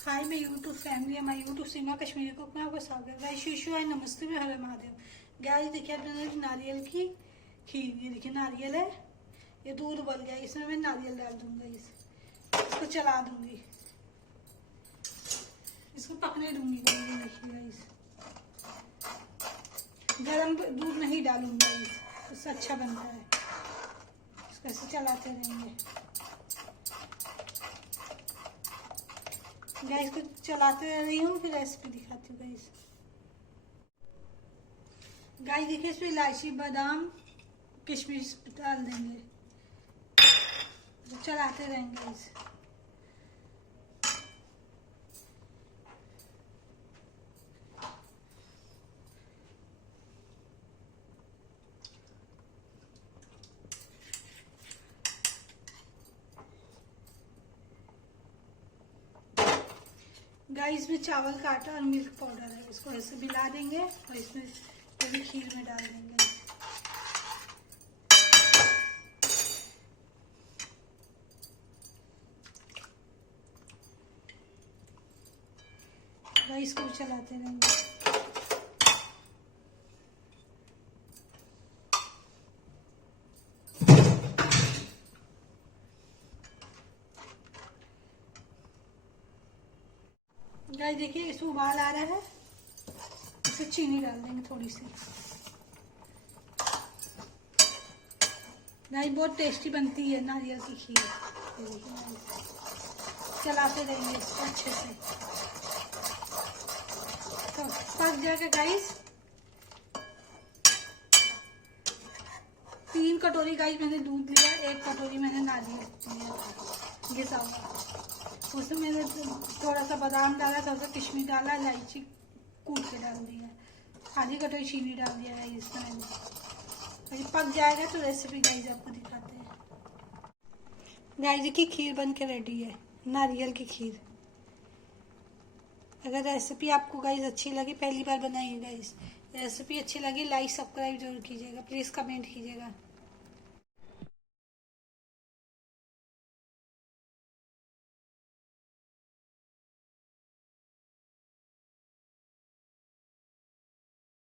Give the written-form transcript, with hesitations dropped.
हाय मैं YouTube family है, हमारी यूट्यूब सीमा कश्मीरी कुक में आपका स्वागत है। शिशु है, नमस्ते में हर महादेव। गाइस देखिए मैंने नारियल की खीर, ये देखिए नारियल है, ये दूध उबल गया, इसमें मैं नारियल डाल दूंगा, इसको चला दूंगी, इसको पकने दूंगी। ये देखिए गाइस, गरम दूध नहीं डालूंगा, इससे अच्छा बनता है। इसको ऐसे चलाते रहेंगे गाइस, को चलाते रही हूँ, फिर रेसिपी दिखाती हूँ गाइस। गाइस देखिए इसमें इलायची, बादाम, किशमिश डाल देंगे, तो चलाते रहेंगे गाइस। गाइस में चावल का आटा और मिल्क पाउडर है, इसको ऐसे मिला देंगे और इसमें कभी खीर में डाल देंगे। गाइस को चलाते रहेंगे। गाइस देखिए इसमें उबाल आ रहा है, इसमें चीनी डाल देंगे थोड़ी सी। गाइस बहुत टेस्टी बनती है नारियल की खीर। चलाते रहेंगे इसको अच्छे से, तो पक जाएगा गाइस। 3 कटोरी गाइस मैंने दूध लिया, 1 कटोरी मैंने नारियल लिया घिसा हुआ, उसमें मैंने थोड़ा सा बादाम डाला, थोड़ा सा किशमिश डाला, इलायची कूट के डाल दिया, आधी कटोरी चीनी डाल दिया है इसमें मैंने। पक जाएगा तो रेसिपी गाइस आपको दिखाते हैं। गाइस की खीर बन के रेडी है, नारियल की खीर। अगर रेसिपी आपको गाइस अच्छी लगी, पहली बार बनाइए गाइस, रेसिपी अच्छी लगी लाइक सब्सक्राइब जरूर कीजिएगा, प्लीज़ कमेंट कीजिएगा।